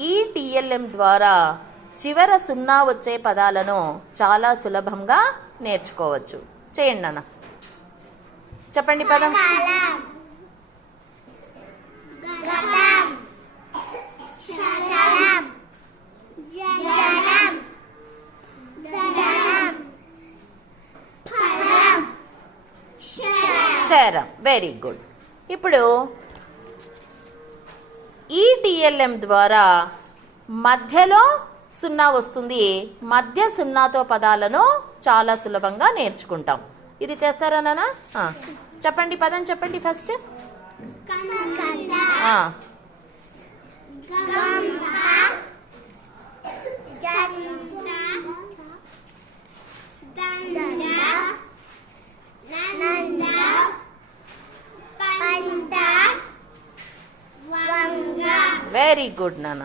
ఈ టిఎల్ఎం ద్వారా చివర సున్నా వచ్చే పదాలను చాలా సులభంగా నేర్చుకోవచ్చు. చేయండి నాన్న. చెప్పండి పదం. శరం. Very good. ఇప్పుడు ఈ టిఎల్ఎం ద్వారా మధ్యలో సున్నా వస్తుంది. మధ్య సున్నాతో పదాలను చాలా సులభంగా నేర్చుకుంటాం. ఇది చేస్తారా నాన్న? చెప్పండి పదం చెప్పండి ఫస్ట్. వెరీ గుడ్ నాన్న.